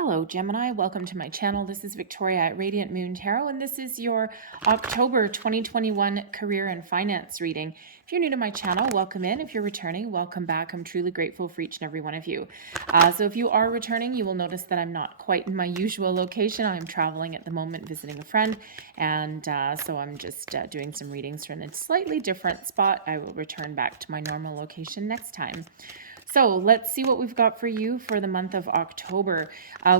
Hello, Gemini. Welcome to my channel. This is Victoria at Radiant Moon Tarot, and this is your October 2021 career and finance reading. If you're new to my channel, welcome in. If you're returning, welcome back. I'm truly grateful for each and every one of you. So if you are returning, you will notice that I'm not quite in my usual location. I'm traveling at the moment, visiting a friend, and so I'm just doing some readings from a slightly different spot. I will return back to my normal location next time. So let's see what we've got for you for the month of October.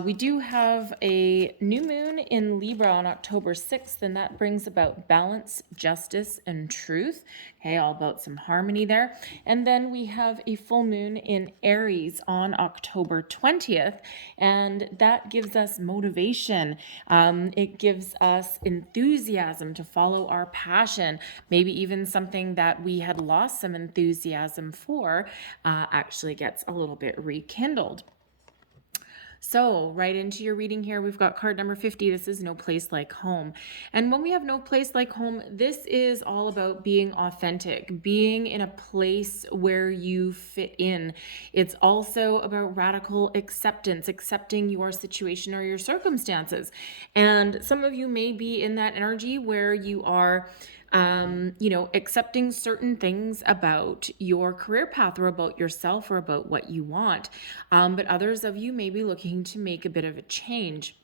We do have a new moon in Libra on October 6th, and that brings about balance, justice, and truth. Okay, all about some harmony there. And then we have a full moon in Aries on October 20th, and that gives us motivation. It gives us enthusiasm to follow our passion, maybe even something that we had lost some enthusiasm for actually gets a little bit rekindled. So right into your reading here, we've got card number 50. This is No Place Like Home. And when we have no place like home, this is all about being authentic, being in a place where you fit in. It's also about radical acceptance, accepting your situation or your circumstances. And some of you may be in that energy where you are accepting certain things about your career path or about yourself or about what you want. But others of you may be looking to make a bit of a change.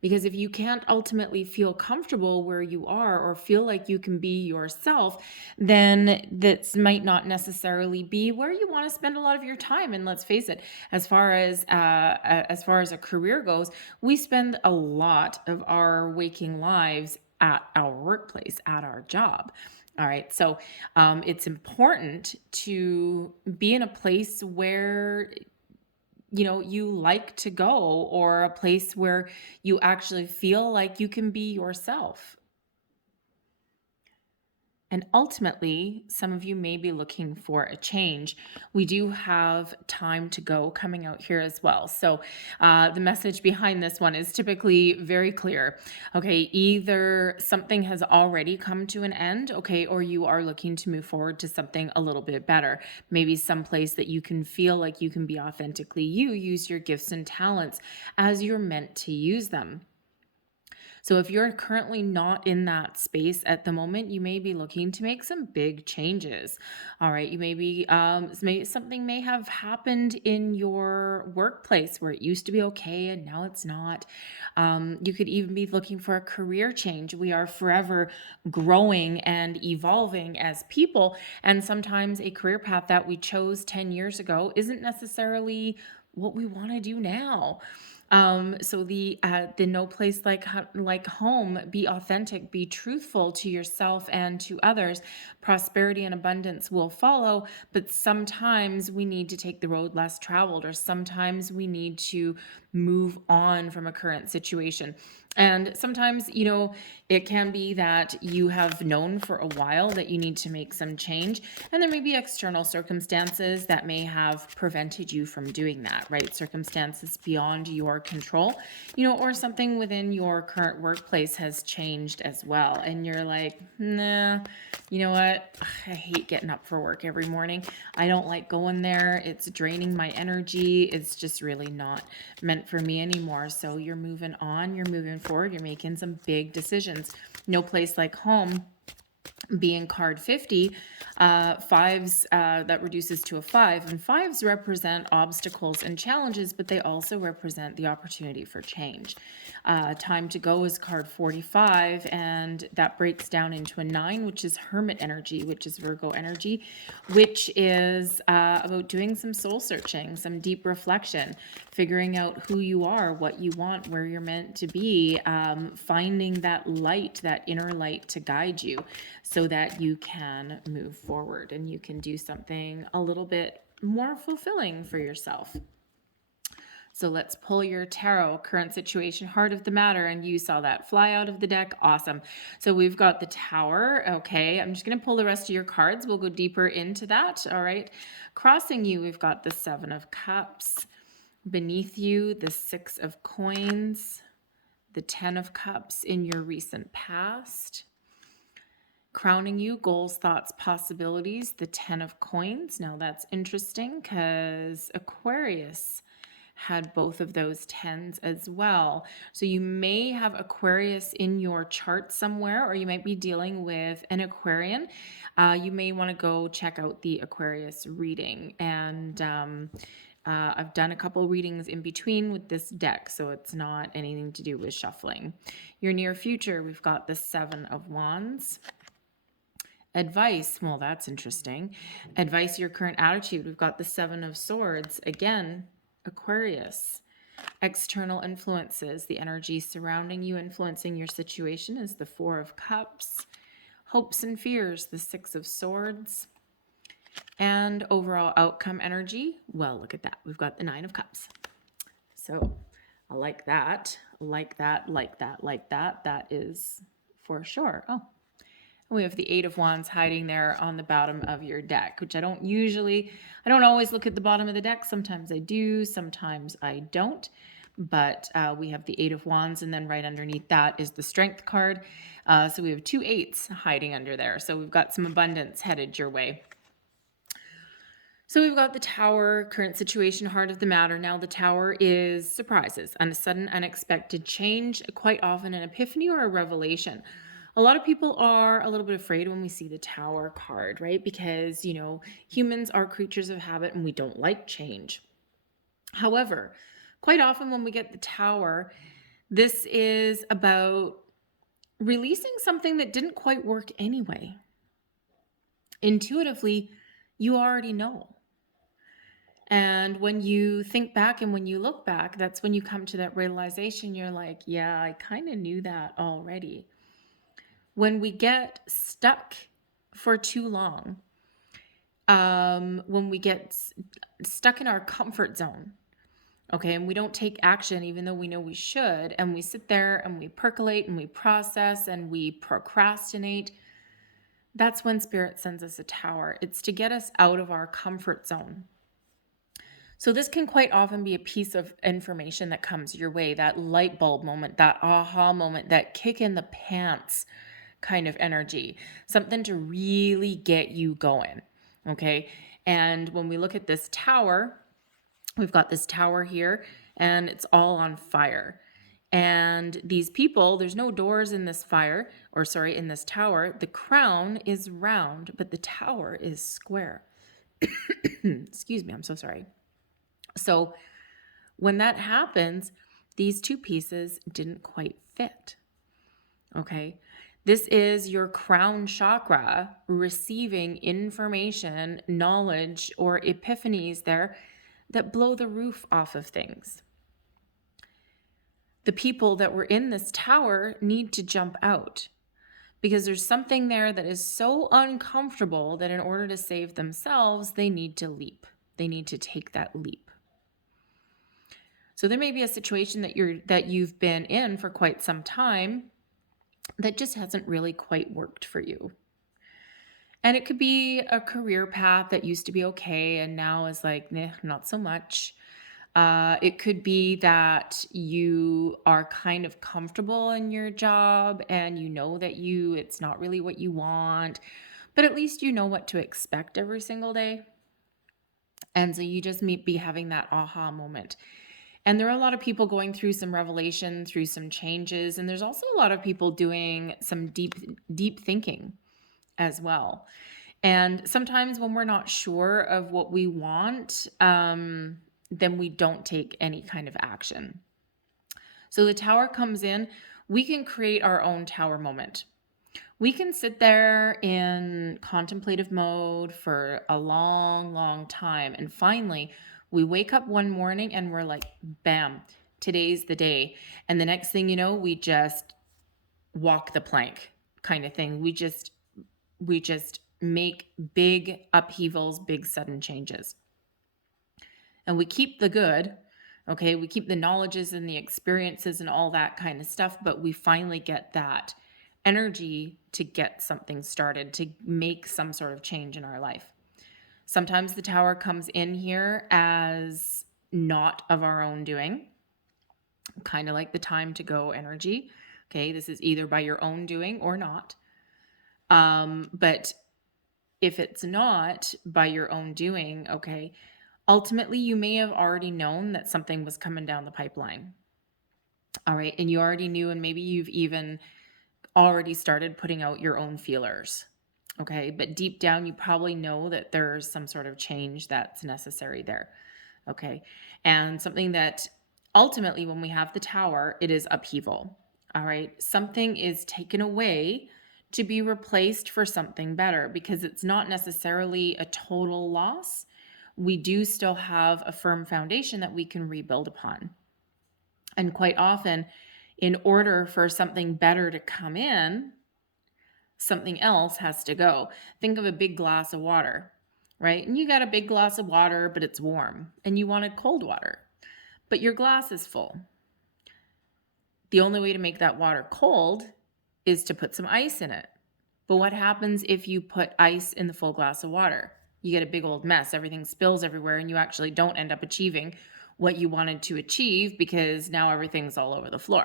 Because if you can't ultimately feel comfortable where you are or feel like you can be yourself, then this might not necessarily be where you want to spend a lot of your time. And let's face it, as far as a career goes, we spend a lot of our waking lives at our workplace, at our job. All right, so it's important to be in a place where you like to go, or a place where you actually feel like you can be yourself. And ultimately, some of you may be looking for a change. We do have time to go coming out here as well. So the message behind this one is typically very clear. Okay, either something has already come to an end, okay, or you are looking to move forward to something a little bit better. Maybe someplace that you can feel like you can be authentically you, use your gifts and talents as you're meant to use them. So if you're currently not in that space at the moment, you may be looking to make some big changes. All right, you may be, something may have happened in your workplace where it used to be okay and now it's not. You could even be looking for a career change. We are forever growing and evolving as people, and sometimes a career path that we chose 10 years ago isn't necessarily what we want to do now. So the no place like home, be authentic, be truthful to yourself and to others. Prosperity and abundance will follow, but sometimes we need to take the road less traveled, or sometimes we need to move on from a current situation. And sometimes, it can be that you have known for a while that you need to make some change, and there may be external circumstances that may have prevented you from doing that, right? Circumstances beyond your control, or something within your current workplace has changed as well. And you're like, nah, you know what? I hate getting up for work every morning. I don't like going there. It's draining my energy. It's just really not meant for me anymore. So you're moving on, you're moving forward, you're making some big decisions. No place like home being card 50, fives, that reduces to a 5, and 5s represent obstacles and challenges, but they also represent the opportunity for change. Time to go is card 45, and that breaks down into a 9, which is hermit energy, which is Virgo energy, which is about doing some soul searching, some deep reflection, figuring out who you are, what you want, where you're meant to be, finding that light, that inner light to guide you, so that you can move forward and you can do something a little bit more fulfilling for yourself. So let's pull your tarot, current situation, heart of the matter, and you saw that fly out of the deck. Awesome. So we've got the Tower. Okay, I'm just going to pull the rest of your cards. We'll go deeper into that. All right. Crossing you, we've got the 7 of Cups. Beneath you, the 6 of Coins, the 10 of Cups in your recent past. Crowning you, goals, thoughts, possibilities, the 10 of Coins. Now that's interesting because Aquarius had both of those 10s as well. So you may have Aquarius in your chart somewhere, or you might be dealing with an Aquarian. You may want to go check out the Aquarius reading. And I've done a couple readings in between with this deck, so it's not anything to do with shuffling. Your near future, we've got the 7 of Wands. Advice, well, that's interesting. Advice, your current attitude, we've got the 7 of Swords. Again, Aquarius. External influences, the energy surrounding you, influencing your situation, is the 4 of Cups. Hopes and fears, the 6 of Swords. And overall outcome energy, well, look at that. We've got the 9 of Cups. So I like that. Like that, like that, like that. That is for sure. Oh, we have the 8 of Wands hiding there on the bottom of your deck, which I don't always look at the bottom of the deck. Sometimes I do, sometimes I don't. But we have the 8 of Wands, and then right underneath that is the Strength card. So we have 2 8s hiding under there. So we've got some abundance headed your way. So we've got the Tower, current situation, heart of the matter. Now the Tower is surprises and a sudden unexpected change, quite often an epiphany or a revelation. A lot of people are a little bit afraid when we see the Tower card, right? Because, humans are creatures of habit and we don't like change. However, quite often when we get the Tower, this is about releasing something that didn't quite work anyway. Intuitively, you already know. And when you think back and when you look back, that's when you come to that realization. You're like, yeah, I kind of knew that already. When we get stuck for too long, when we get stuck in our comfort zone, okay, and we don't take action even though we know we should, and we sit there and we percolate and we process and we procrastinate, that's when Spirit sends us a Tower. It's to get us out of our comfort zone. So this can quite often be a piece of information that comes your way, that light bulb moment, that aha moment, that kick in the pants kind of energy, something to really get you going, okay? And when we look at this Tower, we've got this Tower here, and it's all on fire. And these people, there's no doors in this in this Tower. The crown is round, but the Tower is square. Excuse me, I'm so sorry. So when that happens, these two pieces didn't quite fit, okay? This is your crown chakra receiving information, knowledge, or epiphanies there that blow the roof off of things. The people that were in this Tower need to jump out because there's something there that is so uncomfortable that in order to save themselves, they need to leap. They need to take that leap. So there may be a situation that you've been in for quite some time that just hasn't really quite worked for you. And it could be a career path that used to be okay and now is like, nah, not so much. It could be that you are kind of comfortable in your job and you know that it's not really what you want, but at least you know what to expect every single day. And so you just may be having that aha moment. And there are a lot of people going through some revelation, through some changes. And there's also a lot of people doing some deep thinking as well. And sometimes when we're not sure of what we want, then we don't take any kind of action. So the Tower comes in. We can create our own Tower moment. We can sit there in contemplative mode for a long, long time. And finally, we wake up one morning and we're like, bam, today's the day. And the next thing you know, we just walk the plank kind of thing. We just make big upheavals, big sudden changes. And we keep the good, okay? We keep the knowledges and the experiences and all that kind of stuff, but we finally get that energy to get something started, to make some sort of change in our life. Sometimes the Tower comes in here as not of our own doing, kind of like the time to go energy. Okay, this is either by your own doing or not. But if it's not by your own doing, okay, Ultimately, you may have already known that something was coming down the pipeline. All right. And you already knew, and maybe you've even already started putting out your own feelers. Okay. But deep down, you probably know that there's some sort of change that's necessary there. Okay. And something that ultimately, when we have the Tower, it is upheaval. All right. Something is taken away to be replaced for something better, because it's not necessarily a total loss. We do still have a firm foundation that we can rebuild upon. And quite often, in order for something better to come in, something else has to go. Think of a big glass of water, right? And you got a big glass of water, but it's warm, and you wanted cold water, but your glass is full. The only way to make that water cold is to put some ice in it. But what happens if you put ice in the full glass of water? You get a big old mess. Everything spills everywhere, and you actually don't end up achieving what you wanted to achieve, because now everything's all over the floor.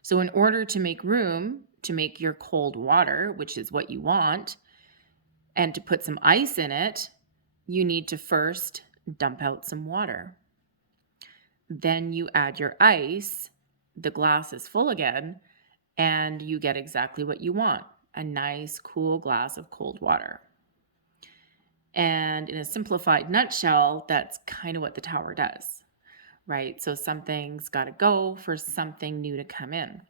So in order to make room to make your cold water, which is what you want, and to put some ice in it, you need to first dump out some water. Then you add your ice, the glass is full again, and you get exactly what you want, a nice, cool glass of cold water. And in a simplified nutshell, that's kind of what the Tower does, right? So something's got to go for something new to come in.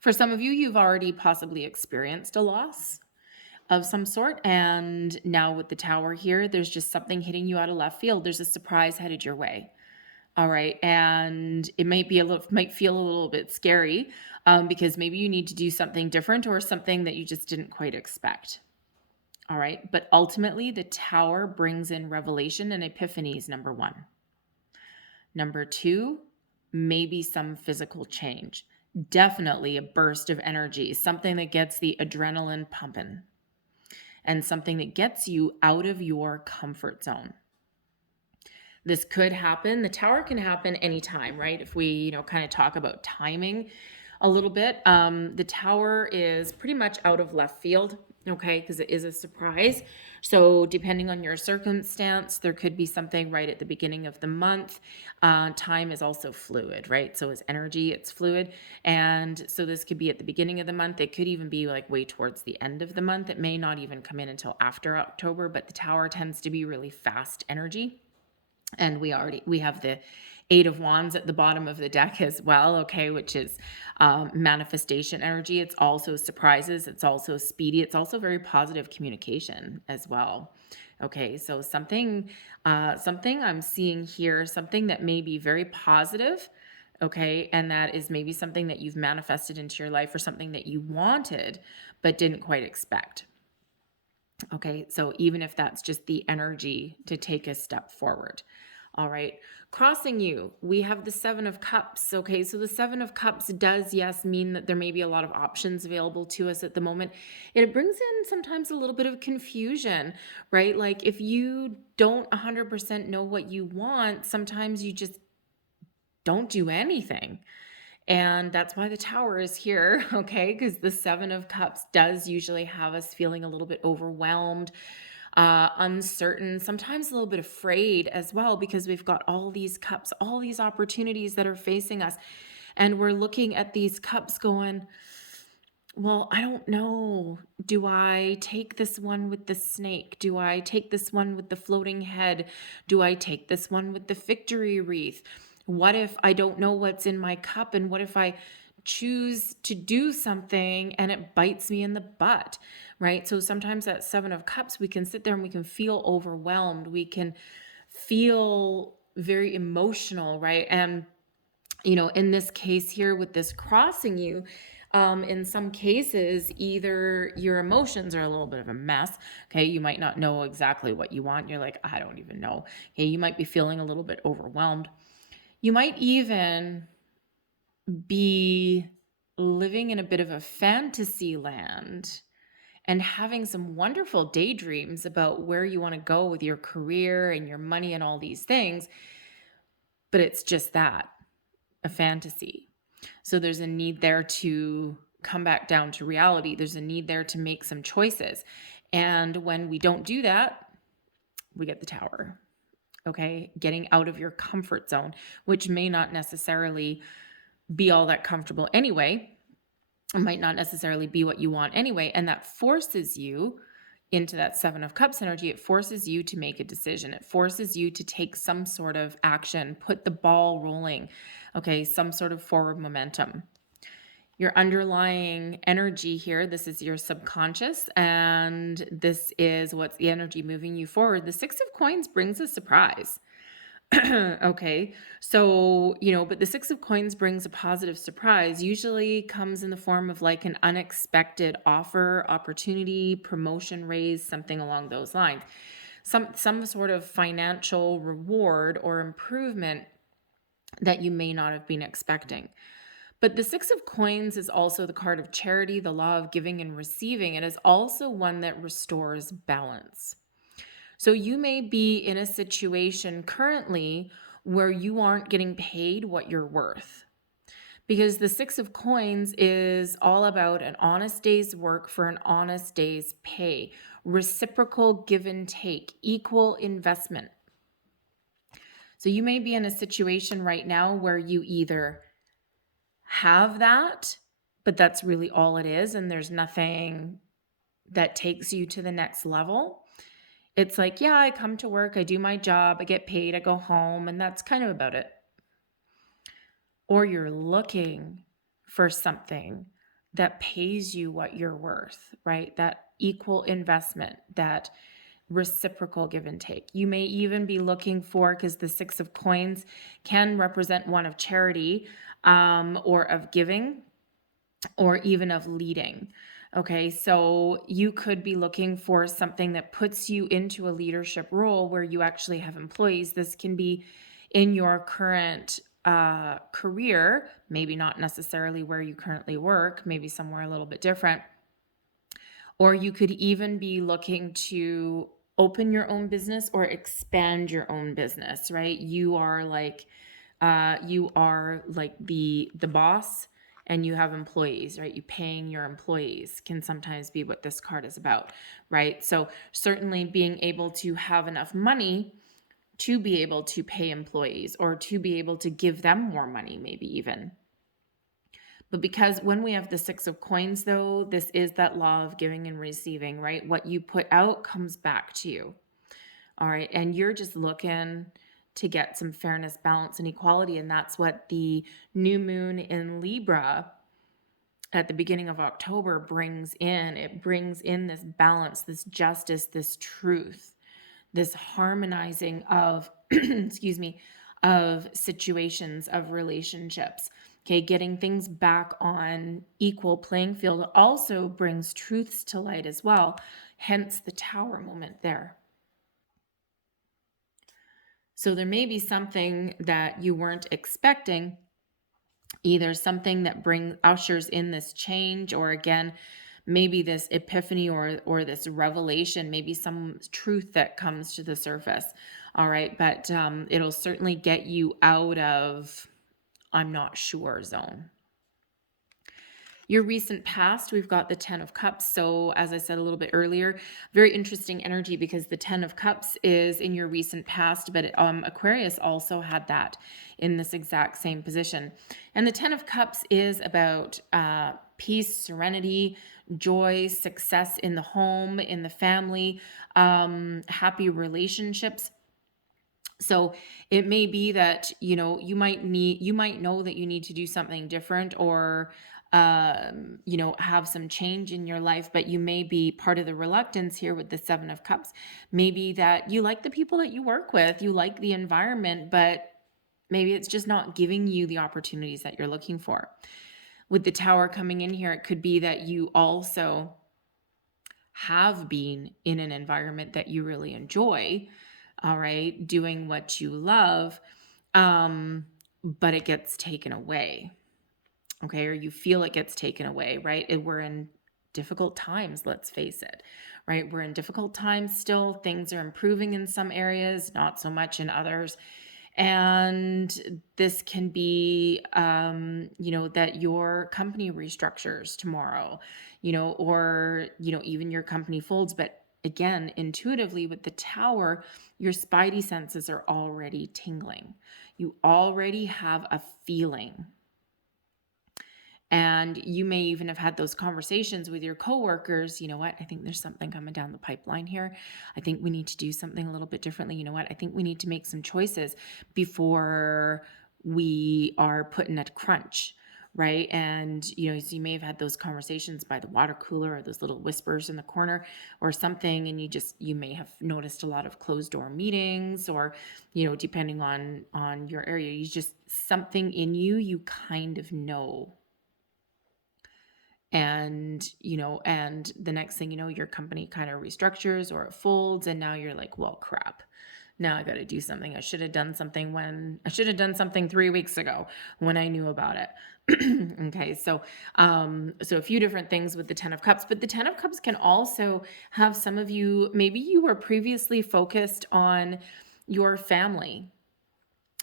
For some of you, you've already possibly experienced a loss of some sort. And now with the Tower here, there's just something hitting you out of left field. There's a surprise headed your way. All right. And it might feel a little bit scary, because maybe you need to do something different, or something that you just didn't quite expect. All right. But ultimately, the Tower brings in revelation and epiphanies, number one. Number two, maybe some physical change. Definitely a burst of energy, something that gets the adrenaline pumping, and something that gets you out of your comfort zone. This could happen. The Tower can happen anytime, right? If we, kind of talk about timing a little bit, the Tower is pretty much out of left field, okay, because it is a surprise. So depending on your circumstance, there could be something right at the beginning of the month. Time is also fluid, right? So is energy, it's fluid. And so this could be at the beginning of the month. It could even be like way towards the end of the month. It may not even come in until after October, but the Tower tends to be really fast energy. And we have the Eight of Wands at the bottom of the deck as well, okay, which is manifestation energy. It's also surprises. It's also speedy. It's also very positive communication as well. Okay, so something I'm seeing here, something that may be very positive, okay, and that is maybe something that you've manifested into your life, or something that you wanted but didn't quite expect. Okay, so even if that's just the energy to take a step forward. All right, crossing you, we have the Seven of Cups. Okay, so the Seven of Cups does, yes, mean that there may be a lot of options available to us at the moment. It brings in sometimes a little bit of confusion, right? Like if you don't 100% know what you want, sometimes you just don't do anything. And that's why the Tower is here, okay? Because the Seven of Cups does usually have us feeling a little bit overwhelmed, uncertain, sometimes a little bit afraid as well, because we've got all these cups, all these opportunities that are facing us. And we're looking at these cups going, well, I don't know. Do I take this one with the snake? Do I take this one with the floating head? Do I take this one with the victory wreath? What if I don't know what's in my cup? And what if I choose to do something and it bites me in the butt, right? So sometimes that Seven of Cups, we can sit there and we can feel overwhelmed. We can feel very emotional, right? And, in this case here with this crossing you, in some cases, either your emotions are a little bit of a mess. Okay. You might not know exactly what you want. You're like, I don't even know. Okay. You might be feeling a little bit overwhelmed. You might even be living in a bit of a fantasy land and having some wonderful daydreams about where you want to go with your career and your money and all these things. But it's just that, a fantasy. So there's a need there to come back down to reality. There's a need there to make some choices. And when we don't do that, we get the Tower. Okay, getting out of your comfort zone, which may not necessarily be all that comfortable anyway. It might not necessarily be what you want anyway. And that forces you into that Seven of Cups energy. It forces you to make a decision. It forces you to take some sort of action, put the ball rolling, okay, some sort of forward momentum. Your underlying energy here, this is your subconscious, and this is what's the energy moving you forward. The Six of Coins brings a surprise. Okay, so, but the Six of Coins brings a positive surprise, usually comes in the form of like an unexpected offer, opportunity, promotion, raise, something along those lines. Some sort of financial reward or improvement that you may not have been expecting. But the Six of Coins is also the card of charity, the law of giving and receiving. It is also one that restores balance. So you may be in a situation currently where you aren't getting paid what you're worth. Because the Six of Coins is all about an honest day's work for an honest day's pay, reciprocal give and take, equal investment. So you may be in a situation right now where you either have that, but that's really all it is, and there's nothing that takes you to the next level. It's like, yeah, I come to work, I do my job, I get paid, I go home, and that's kind of about it. Or you're looking for something that pays you what you're worth, right? That equal investment, that reciprocal give and take. You may even be looking for, because the Six of Coins can represent one of charity, or of giving, or even of leading. Okay, so you could be looking for something that puts you into a leadership role where you actually have employees. This can be in your current career, maybe not necessarily where you currently work, maybe somewhere a little bit different. Or you could even be looking to open your own business or expand your own business, right? You are like the boss, and you have employees, right? You paying your employees can sometimes be what this card is about, right? So certainly being able to have enough money to be able to pay employees, or to be able to give them more money, maybe even. But because when we have the Six of Coins, though, this is that law of giving and receiving, right? What you put out comes back to you. All right. And you're just looking to get some fairness, balance, and equality. And that's what the new moon in Libra at the beginning of October brings in. It brings in this balance, this justice, this truth, this harmonizing of, excuse me, of situations, of relationships. Okay, getting things back on equal playing field also brings truths to light as well, hence the Tower moment there. So there may be something that you weren't expecting, either something that ushers in this change, or again, maybe this epiphany or this revelation, maybe some truth that comes to the surface. All right, but it'll certainly get you out of I'm not sure zone. Your recent past, we've got the Ten of Cups. So as I said a little bit earlier, very interesting energy, because the Ten of Cups is in your recent past, but Aquarius also had that in this exact same position. And the Ten of Cups is about peace, serenity, joy, success in the home, in the family, happy relationships. So it may be that, you might know that you need to do something different, or, have some change in your life, but you may be part of the reluctance here with the Seven of Cups. Maybe that you like the people that you work with, you like the environment, but maybe it's just not giving you the opportunities that you're looking for. With the Tower coming in here, it could be that you also have been in an environment that you really enjoy, all right, doing what you love, but it gets taken away, okay, or you feel it gets taken away, right? We're in difficult times, let's face it, right? We're in difficult times still. Things are improving in some areas, not so much in others. And this can be, that your company restructures tomorrow, or, even your company folds, but again, intuitively with the Tower, your spidey senses are already tingling. You already have a feeling. And you may even have had those conversations with your coworkers. You know what? I think there's something coming down the pipeline here. I think we need to do something a little bit differently. You know what? I think we need to make some choices before we are put in a crunch, right? And, so you may have had those conversations by the water cooler or those little whispers in the corner or something. And you may have noticed a lot of closed door meetings, or, depending on your area, you just, something in you kind of know. And the next thing you know, your company kind of restructures or it folds, and now you're like, well, crap, now I got to do something. I should have done something 3 weeks ago when I knew about it. Okay, so a few different things with the 10 of Cups, but the 10 of Cups can also have some of you, maybe you were previously focused on your family,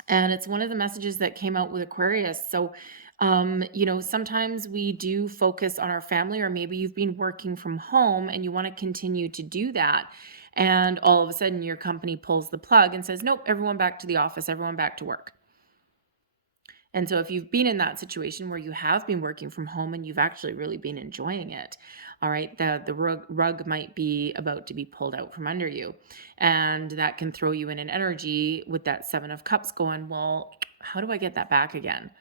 and it's one of the messages that came out with Aquarius. So sometimes we do focus on our family, or maybe you've been working from home and you want to continue to do that. And all of a sudden your company pulls the plug and says, nope, everyone back to the office, everyone back to work. And so if you've been in that situation where you have been working from home and you've actually really been enjoying it, all right, the rug might be about to be pulled out from under you. And that can throw you in an energy with that 7 of Cups going, well, how do I get that back again?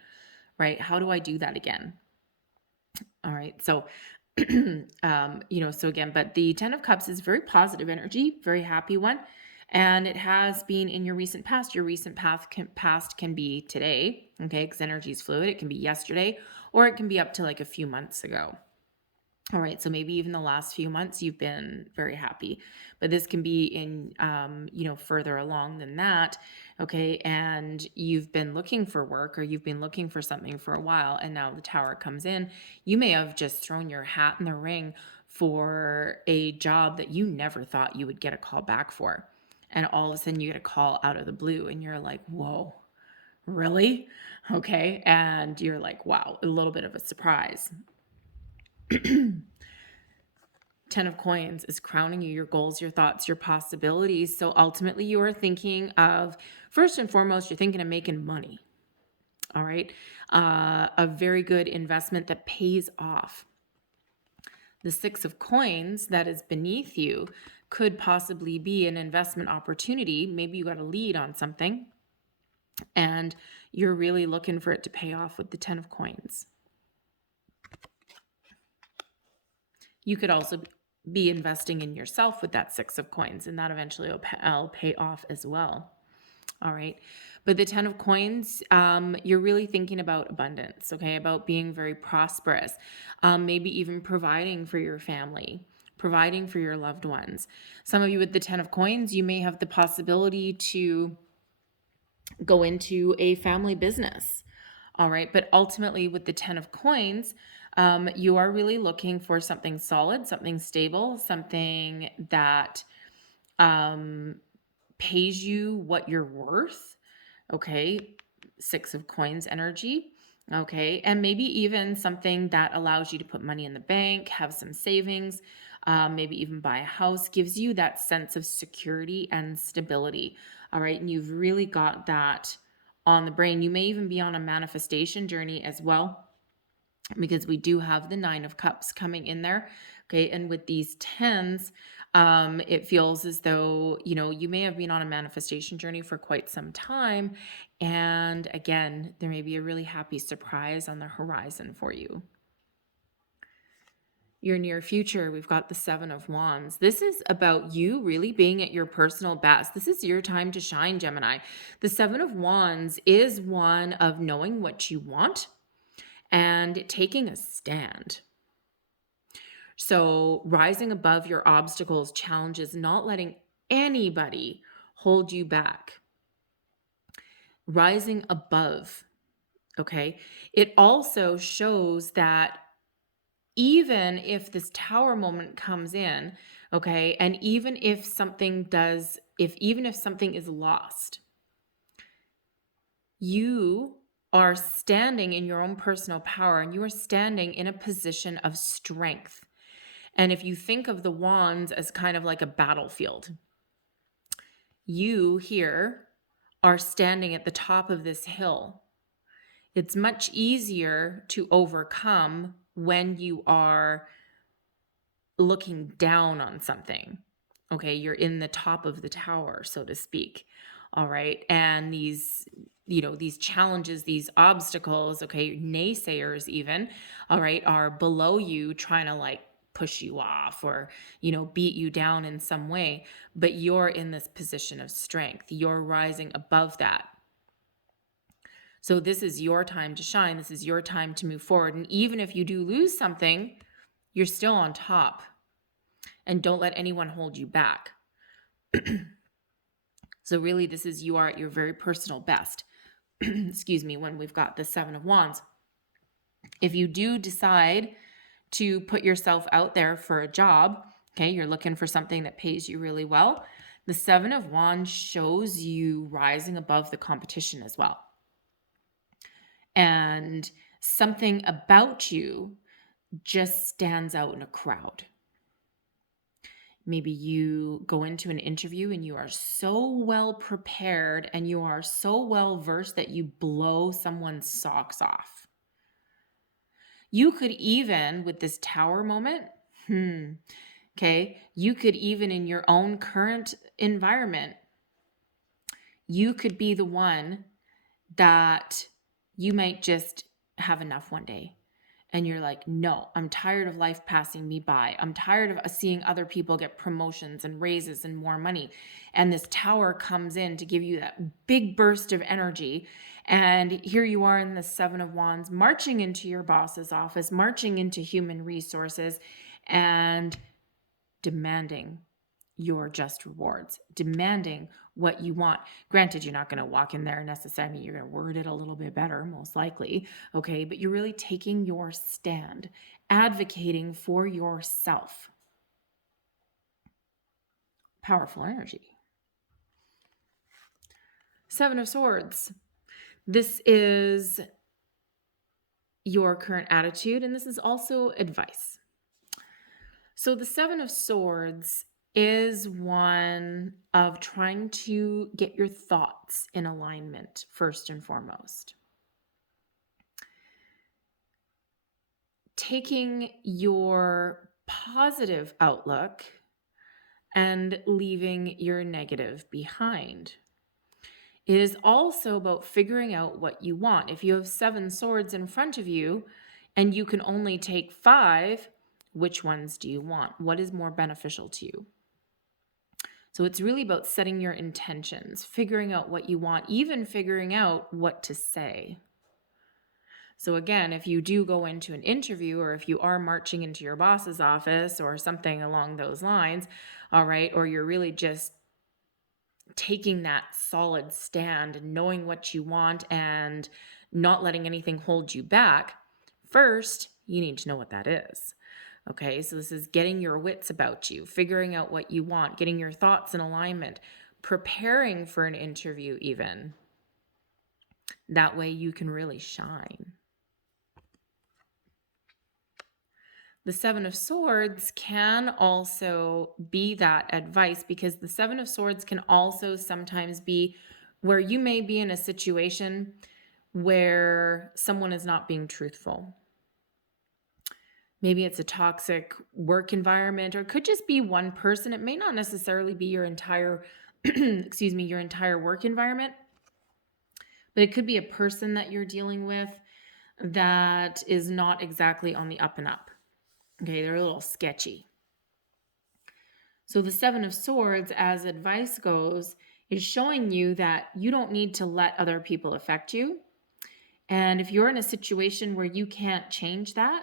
Right? How do I do that again? All right. So, so again, but the 10 of Cups is very positive energy, very happy one. And it has been in your recent past. Your recent past can be today, okay, because energy is fluid. It can be yesterday, or it can be up to like a few months ago. All right, so maybe even the last few months you've been very happy, but this can be in, further along than that, okay, and you've been looking for work, or you've been looking for something for a while, and now the Tower comes in. You may have just thrown your hat in the ring for a job that you never thought you would get a call back for, and all of a sudden you get a call out of the blue, and you're like, whoa, really? Okay, and you're like, wow, a little bit of a surprise. 10 of Coins is crowning you, your goals, your thoughts, your possibilities. So ultimately you are thinking of, first and foremost, you're thinking of making money. All right. A very good investment that pays off. The 6 of Coins that is beneath you could possibly be an investment opportunity. Maybe you got a lead on something and you're really looking for it to pay off with the 10 of Coins. You could also be investing in yourself with that 6 of Coins, and that eventually will pay off as well. All right. But the 10 of Coins, you're really thinking about abundance, okay, about being very prosperous, maybe even providing for your family, providing for your loved ones. Some of you with the 10 of Coins, you may have the possibility to go into a family business. All right. But ultimately with the 10 of Coins, you are really looking for something solid, something stable, something that pays you what you're worth. Okay. 6 of Coins energy. Okay. And maybe even something that allows you to put money in the bank, have some savings, maybe even buy a house, gives you that sense of security and stability. All right. And you've really got that on the brain. You may even be on a manifestation journey as well, because we do have the 9 of Cups coming in there. Okay. And with these 10s, it feels as though, you may have been on a manifestation journey for quite some time. And again, there may be a really happy surprise on the horizon for you. Your near future, we've got the 7 of Wands. This is about you really being at your personal best. This is your time to shine, Gemini. The 7 of Wands is one of knowing what you want and taking a stand. So rising above your obstacles, challenges, not letting anybody hold you back. Rising above, okay? It also shows that even if this Tower moment comes in, okay, and even if something is lost, you are standing in your own personal power, and you are standing in a position of strength. And if you think of the wands as kind of like a battlefield, you here are standing at the top of this hill. It's much easier to overcome when you are looking down on something. Okay, you're in the top of the tower, so to speak. All right. And these, these challenges, these obstacles, okay, naysayers even, all right, are below you trying to like push you off or, beat you down in some way. But you're in this position of strength. You're rising above that. So this is your time to shine. This is your time to move forward. And even if you do lose something, you're still on top. And don't let anyone hold you back. So really, this is you are at your very personal best. Excuse me, when we've got the Seven of Wands. If you do decide to put yourself out there for a job, okay, you're looking for something that pays you really well, the Seven of Wands shows you rising above the competition as well. And something about you just stands out in a crowd. Maybe you go into an interview and you are so well prepared and you are so well versed that you blow someone's socks off. You could even, with this tower moment, okay, you could even in your own current environment, you could be the one that you might just have enough one day. And you're like, no, I'm tired of life passing me by. I'm tired of seeing other people get promotions and raises and more money. And this tower comes in to give you that big burst of energy. And here you are in the Seven of Wands, marching into your boss's office, marching into human resources, and demanding your just rewards, demanding what you want. Granted, you're not going to walk in there necessarily. I mean, you're going to word it a little bit better, most likely. Okay. But you're really taking your stand, advocating for yourself. Powerful energy. Seven of Swords. This is your current attitude, and this is also advice. So the Seven of Swords is one of trying to get your thoughts in alignment first and foremost. Taking your positive outlook and leaving your negative behind. It is also about figuring out what you want. If you have 7 swords in front of you and you can only take 5, which ones do you want? What is more beneficial to you? So it's really about setting your intentions, figuring out what you want, even figuring out what to say. So again, if you do go into an interview or if you are marching into your boss's office or something along those lines, all right, or you're really just taking that solid stand and knowing what you want and not letting anything hold you back, first, you need to know what that is. Okay, so this is getting your wits about you, figuring out what you want, getting your thoughts in alignment, preparing for an interview even. That way you can really shine. The Seven of Swords can also be that advice, because the Seven of Swords can also sometimes be where you may be in a situation where someone is not being truthful. Maybe it's a toxic work environment, or it could just be one person. It may not necessarily be your entire, your entire work environment, but it could be a person that you're dealing with that is not exactly on the up and up. Okay, they're a little sketchy. So the Seven of Swords, as advice goes, is showing you that you don't need to let other people affect you. And if you're in a situation where you can't change that,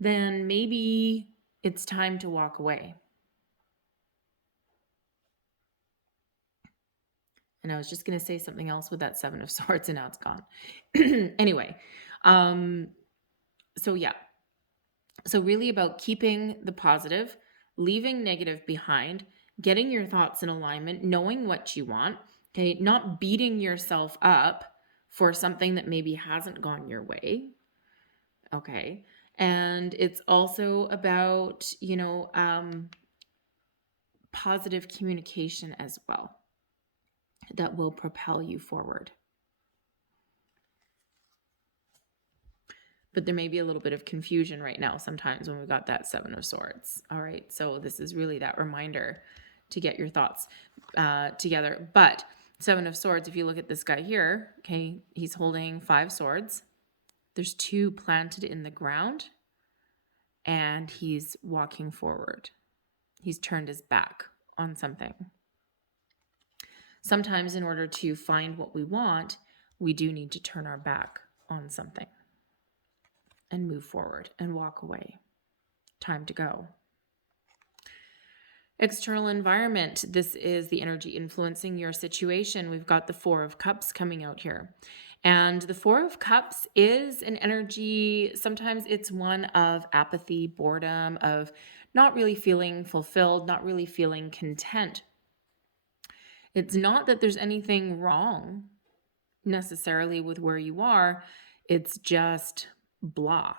then maybe it's time to walk away. And I was just going to say something else with that Seven of Swords and now it's gone. Anyway, so yeah. So really about keeping the positive, leaving negative behind, getting your thoughts in alignment, knowing what you want, okay, not beating yourself up for something that maybe hasn't gone your way, okay, And it's also about, positive communication as well that will propel you forward. But there may be a little bit of confusion right now sometimes when we've got that Seven of Swords. All right. So this is really that reminder to get your thoughts together. But Seven of Swords, if you look at this guy here, okay, he's holding 5 swords. There's 2 planted in the ground, and he's walking forward. He's turned his back on something. Sometimes in order to find what we want, we do need to turn our back on something and move forward and walk away. Time to go. External environment. This is the energy influencing your situation. We've got the 4 of Cups coming out here. And the 4 of Cups is an energy, sometimes it's one of apathy, boredom, of not really feeling fulfilled, not really feeling content. It's not that there's anything wrong necessarily with where you are. It's just blah.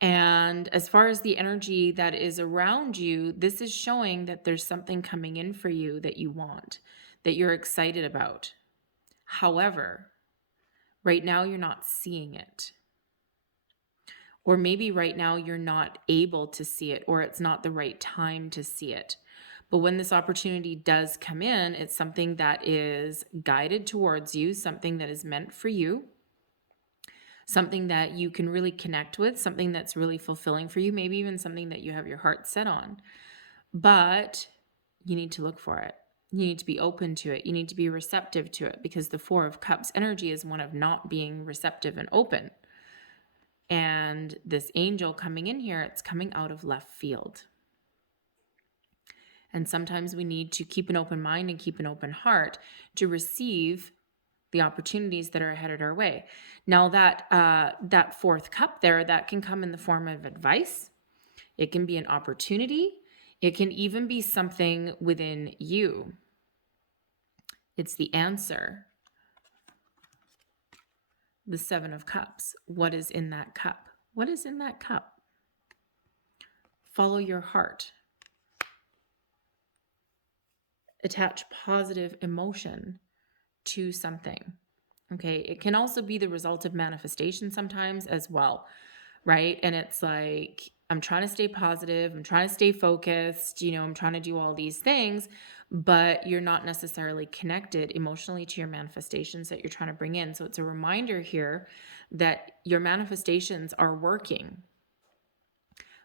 And as far as the energy that is around you, this is showing that there's something coming in for you that you want, that you're excited about. However, right now you're not seeing it. Or maybe right now you're not able to see it, or it's not the right time to see it. But when this opportunity does come in, it's something that is guided towards you, something that is meant for you, something that you can really connect with, something that's really fulfilling for you, maybe even something that you have your heart set on. But you need to look for it. You need to be open to it. You need to be receptive to it, because the 4 of Cups energy is one of not being receptive and open. And this angel coming in here, it's coming out of left field. And sometimes we need to keep an open mind and keep an open heart to receive the opportunities that are headed our way. Now that 4th cup there, that can come in the form of advice. It can be an opportunity. It can even be something within you. It's the answer. The 7 of Cups. What is in that cup? What is in that cup? Follow your heart. Attach positive emotion to something. Okay. It can also be the result of manifestation sometimes as well, right? And it's like, I'm trying to stay positive. I'm trying to stay focused. I'm trying to do all these things, but you're not necessarily connected emotionally to your manifestations that you're trying to bring in. So it's a reminder here that your manifestations are working,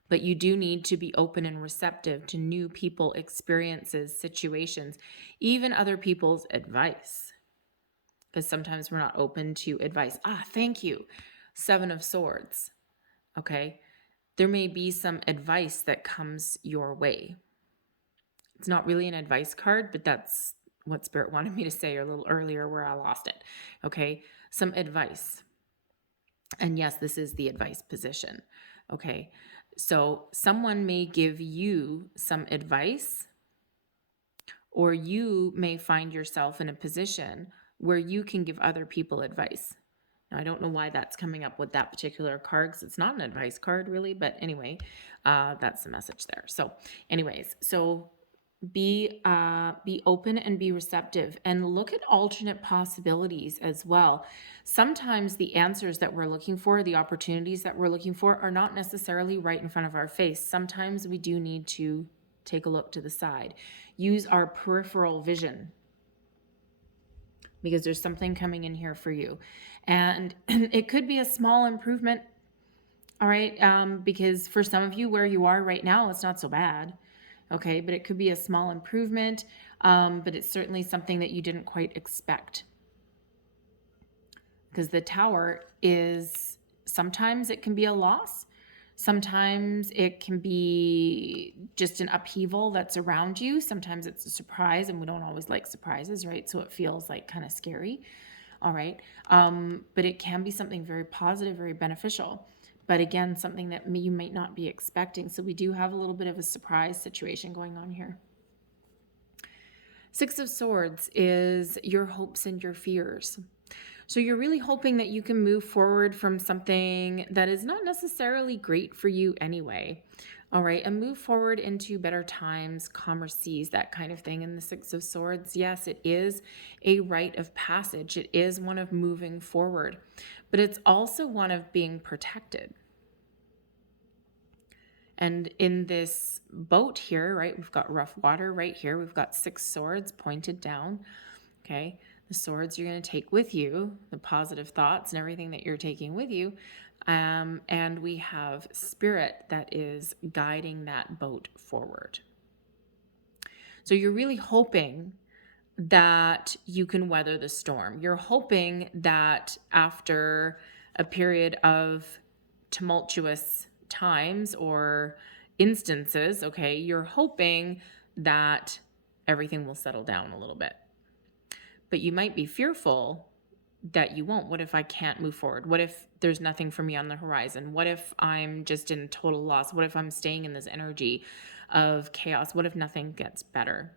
but you do need to be open and receptive to new people, experiences, situations, even other people's advice. Because sometimes we're not open to advice. Thank you. 7 of Swords. Okay. There may be some advice that comes your way. It's not really an advice card, but that's what Spirit wanted me to say a little earlier where I lost it. Okay. Some advice. And yes, this is the advice position. Okay. So someone may give you some advice, or you may find yourself in a position where you can give other people advice. Now, I don't know why that's coming up with that particular card, because it's not an advice card really, but anyway, that's the message there. So anyways, be open and be receptive, and look at alternate possibilities as well. Sometimes the answers that we're looking for, the opportunities that we're looking for, are not necessarily right in front of our face. Sometimes we do need to take a look to the side, use our peripheral vision, because there's something coming in here for you. And it could be a small improvement. All right. Because for some of you, where you are right now, it's not so bad. Okay, but it could be a small improvement, but it's certainly something that you didn't quite expect. Because the Tower is, sometimes it can be a loss. Sometimes it can be just an upheaval that's around you. Sometimes it's a surprise, and we don't always like surprises, right? So it feels like kind of scary. All right. But it can be something very positive, very beneficial. But again, something that you might not be expecting. So we do have a little bit of a surprise situation going on here. 6 of Swords is your hopes and your fears. So you're really hoping that you can move forward from something that is not necessarily great for you anyway. All right, and move forward into better times, calmer seas, that kind of thing. And the Six of Swords, yes, it is a rite of passage. It is one of moving forward, but it's also one of being protected. And in this boat here, right, we've got rough water right here. We've got 6 swords pointed down, okay? The swords you're going to take with you, the positive thoughts and everything that you're taking with you. And we have spirit that is guiding that boat forward. So you're really hoping that you can weather the storm. You're hoping that after a period of tumultuous times or instances, okay, you're hoping that everything will settle down a little bit. But you might be fearful that you won't. What if I can't move forward? What if there's nothing for me on the horizon? What if I'm just in total loss? What if I'm staying in this energy of chaos? What if nothing gets better?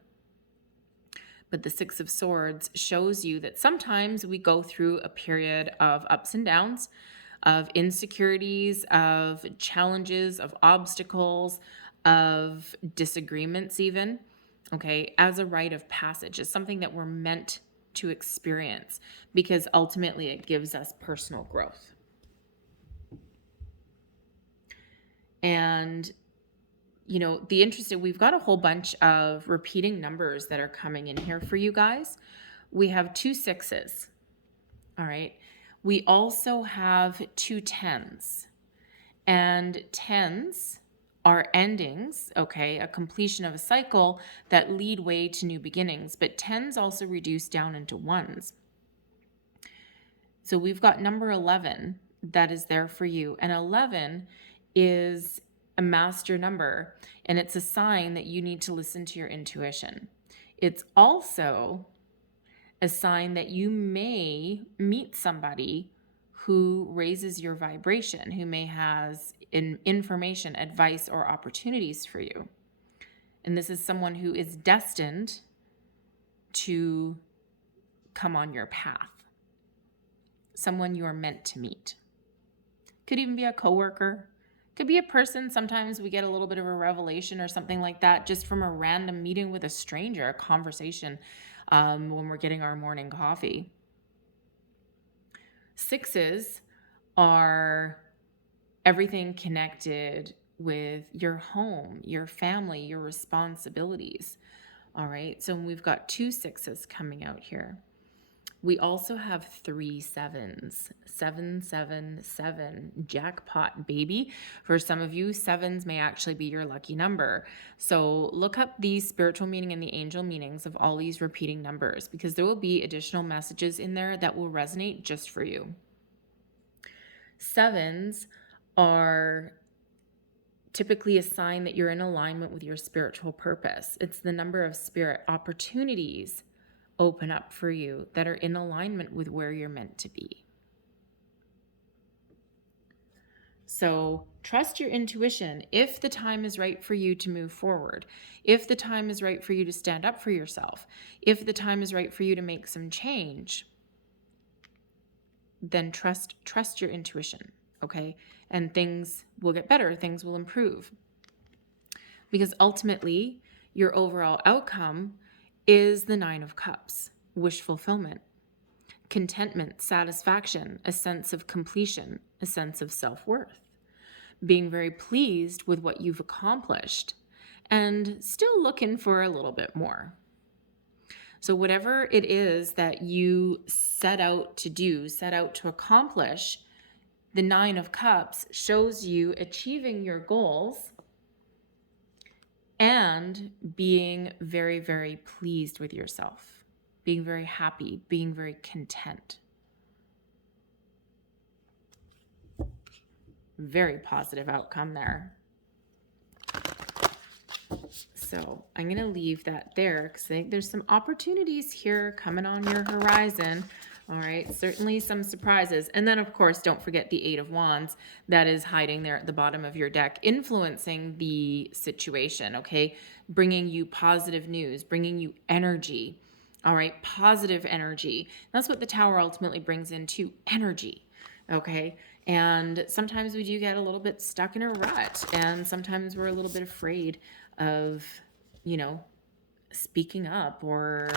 But the Six of Swords shows you that sometimes we go through a period of ups and downs, of insecurities, of challenges, of obstacles, of disagreements even, okay, as a rite of passage. It's something that we're meant to experience because ultimately it gives us personal growth. And you know, we've got a whole bunch of repeating numbers that are coming in here for you guys. We have 2 6s. All right. We also have 2 10s. And 10s are endings, okay, a completion of a cycle that lead way to new beginnings. But 10s also reduce down into 1s. So we've got number 11 that is there for you. And 11 is a master number, and it's a sign that you need to listen to your intuition. It's also a sign that you may meet somebody who raises your vibration, who may has information, advice, or opportunities for you. And this is someone who is destined to come on your path. Someone you are meant to meet. Could even be a coworker. Could be a person. Sometimes we get a little bit of a revelation or something like that just from a random meeting with a stranger, a conversation when we're getting our morning coffee. 6s are everything connected with your home, your family, your responsibilities. All right, so we've got 2 6s coming out here. We also have 3 7s, 777, jackpot, baby. For some of you, 7s may actually be your lucky number. So look up the spiritual meaning and the angel meanings of all these repeating numbers because there will be additional messages in there that will resonate just for you. 7s are typically a sign that you're in alignment with your spiritual purpose. It's the number of spirit opportunities open up for you that are in alignment with where you're meant to be. So trust your intuition. If the time is right for you to move forward, if the time is right for you to stand up for yourself, if the time is right for you to make some change, then trust your intuition, okay? And things will get better, things will improve. Because ultimately, your overall outcome is the 9 of Cups, wish fulfillment, contentment, satisfaction, a sense of completion, a sense of self-worth, being very pleased with what you've accomplished and still looking for a little bit more. So whatever it is that you set out to do, set out to accomplish, the 9 of Cups shows you achieving your goals and being very, very pleased with yourself, being very happy, being very content. Very positive outcome there. So I'm going to leave that there because I think there's some opportunities here coming on your horizon. All right, certainly some surprises. And then, of course, don't forget the 8 of Wands that is hiding there at the bottom of your deck, influencing the situation, okay? Bringing you positive news, bringing you energy, All right, positive energy. That's what the Tower ultimately brings into energy. Okay. And sometimes we do get a little bit stuck in a rut, and sometimes we're a little bit afraid of, you know, speaking up or,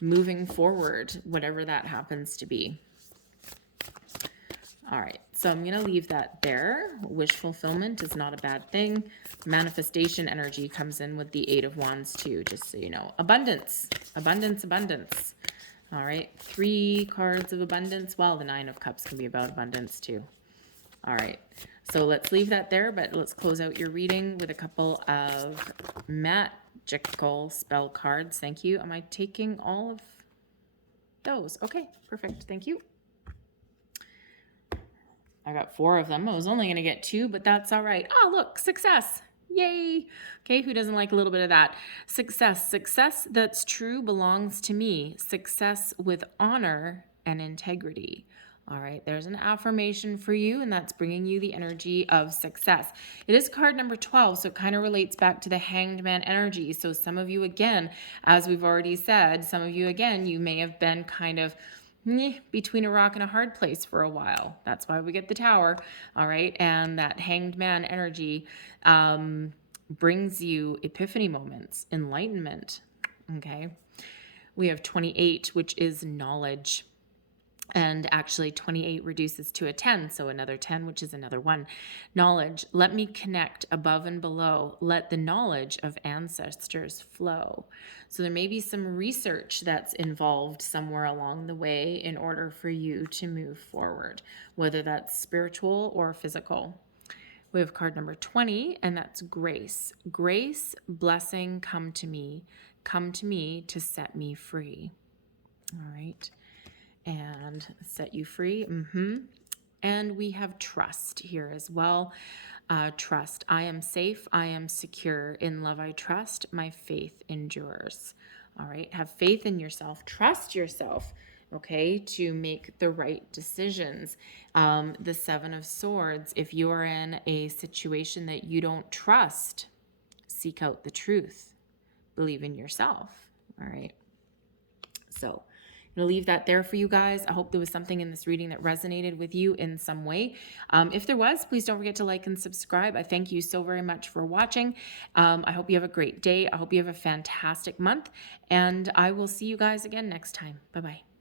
moving forward, whatever that happens to be. All right, so I'm going to leave that there. Wish fulfillment is not a bad thing. Manifestation energy comes in with the Eight of Wands too, just so you know. Abundance, abundance, abundance. All right, 3 cards of abundance. Well, the 9 of Cups can be about abundance too. All right, so let's leave that there, but let's close out your reading with a couple of magical spell cards. Thank you. Am I taking all of those? Okay, perfect. Thank you. I got 4 of them. I was only going to get 2, but that's all right. Oh, look, success. Yay. Okay, who doesn't like a little bit of that? Success. Success that's true belongs to me. Success with honor and integrity. All right, there's an affirmation for you, and that's bringing you the energy of success. It is card number 12, so it kind of relates back to the Hanged Man energy. So some of you, again, as we've already said, some of you, again, you may have been kind of between a rock and a hard place for a while. That's why we get the Tower. All right, and that Hanged Man energy brings you epiphany moments, enlightenment. Okay, we have 28, which is knowledge. And actually 28 reduces to a 10, so another 10, which is another 1. Knowledge, let me connect above and below. Let the knowledge of ancestors flow. So there may be some research that's involved somewhere along the way in order for you to move forward, whether that's spiritual or physical. We have card number 20, and that's grace. Grace, blessing, come to me to set me free. All right. And set you free. And we have trust here as well. Trust. I am safe. I am secure. In love I trust. My faith endures. All right. Have faith in yourself. Trust yourself, okay, to make the right decisions. The 7 of Swords. If you are in a situation that you don't trust, seek out the truth. Believe in yourself. All right. So I'm going to leave that there for you guys. I hope there was something in this reading that resonated with you in some way. If there was, please don't forget to like and subscribe. I thank you so very much for watching. I hope you have a great day. I hope you have a fantastic month. And I will see you guys again next time. Bye-bye.